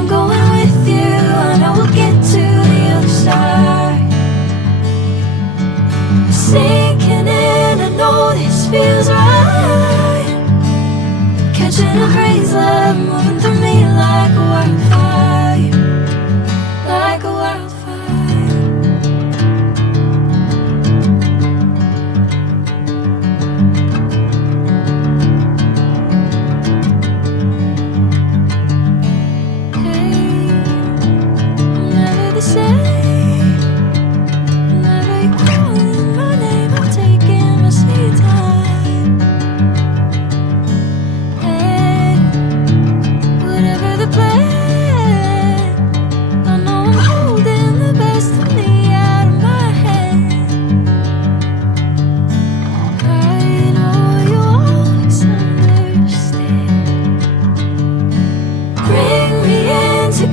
I'm going with you, I know we'll get to the other side. Sinking in, I know this feels right. Catching a breeze, love moving through me like a wildfire, like a wildfire.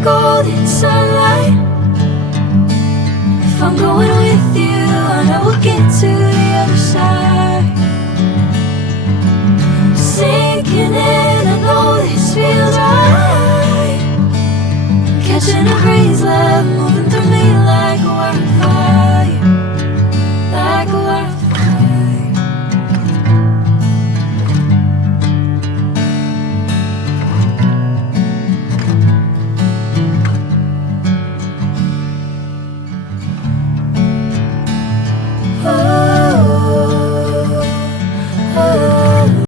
Golden sunlight. If I'm going with you, I know we'll get to the other side. Sinking in, I know this feels right.